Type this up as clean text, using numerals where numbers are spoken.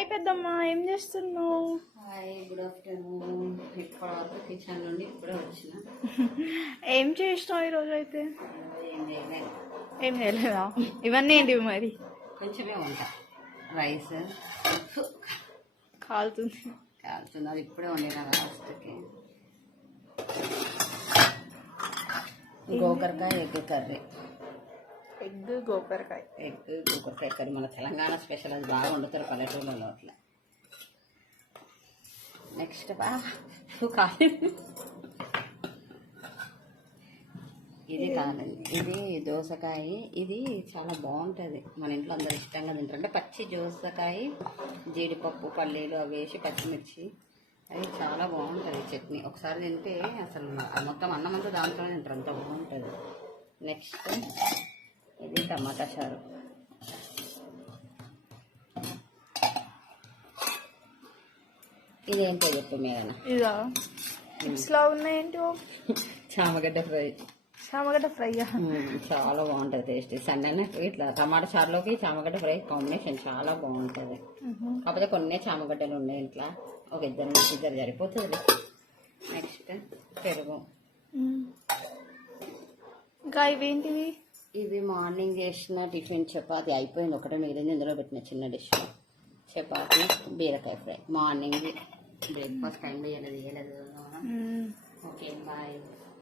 Hi పెద్దమ్మ, ఏం చేస్తున్నావు? Hi, good afternoon. ఇప్పటి వరకు కిచెన్ నుండి ఇప్పుడే వచ్చిన. ఏం చేసినావు ఈరోజు అయితే? ఏం చేయలేదు. ఏం చేయలేదా? ఇవన్నీ ఏంటివి మరి? కొంచెమే వంట, రైస్ కాలుతుంది. కాల్చున్నది. ఇప్పుడే వండిన లాస్ట్కి. గోకరకాయ ఎగ్ కర్రీ. ఎగ్ గోకరకాయ. ఎగ్ గోకరకాయ కర్రీ మన తెలంగాణ స్పెషల్. అది బాగా వండుతారు పల్లెటూళ్ళలో అట్లా. నెక్స్ట్ ఇది కాదండి, ఇది దోసకాయ. ఇది చాలా బాగుంటుంది, మన ఇంట్లో అందరు ఇష్టంగా తింటారు. అంటే పచ్చి దోసకాయ, జీడిపప్పు, పల్లీలు అవి వేసి పచ్చిమిర్చి, అది చాలా బాగుంటుంది చట్నీ. ఒకసారి తింటే అసలు మొత్తం అన్నం అంతా దాంట్లోనే తింటారు, అంత బాగుంటుంది. నెక్స్ట్ ఇది టమాటా చారు. ఇదేంటో చెప్పు మీరైనా. ఇదా చిప్స్ లా ఉన్నాయేంటో? చామగడ్డ ఫ్రై. చామగడ్డ ఫ్రై చాలా బాగుంటుంది టేస్ట్. సండే ఇట్లా టమాటా చారులోకి చామగడ్డ ఫ్రై కాంబినేషన్ చాలా బాగుంటుంది. కాకపోతే కొన్ని చామగడ్డలు ఉన్నాయి ఇంట్లో, ఒక ఇద్దరు సరిపోతుంది. నెక్స్ట్ పెరుగు. ఇంకా ఇవేంటివి? ఇవి మార్నింగ్ చేసిన టిఫిన్ చపాతి అయిపోయింది, ఒకటే మిగిలింది. ఇందులో పెట్టిన చిన్న డిష్ చపాతి బీరకాయ ఫ్రై. మార్నింగ్ బ్రేక్ఫాస్ట్ టైంలో ఇవ్వలేదు. Okay, bye.